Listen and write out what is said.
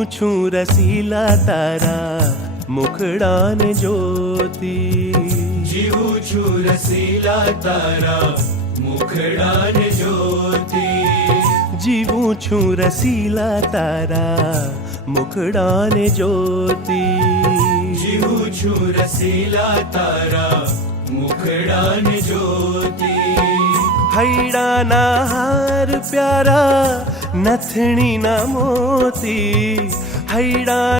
જીવું છું રસીલા તારા મુખડાને જોતી, જીવું છું રસીલા તારા મુખડાને જોતી, જીવું છું રસીલા તારા મુખડાને જોતી, જીવું છું રસીલા તારા મુખડાને જોતી. હૈડાના હાર પ્યારા નથણીના મોતી, હૈડા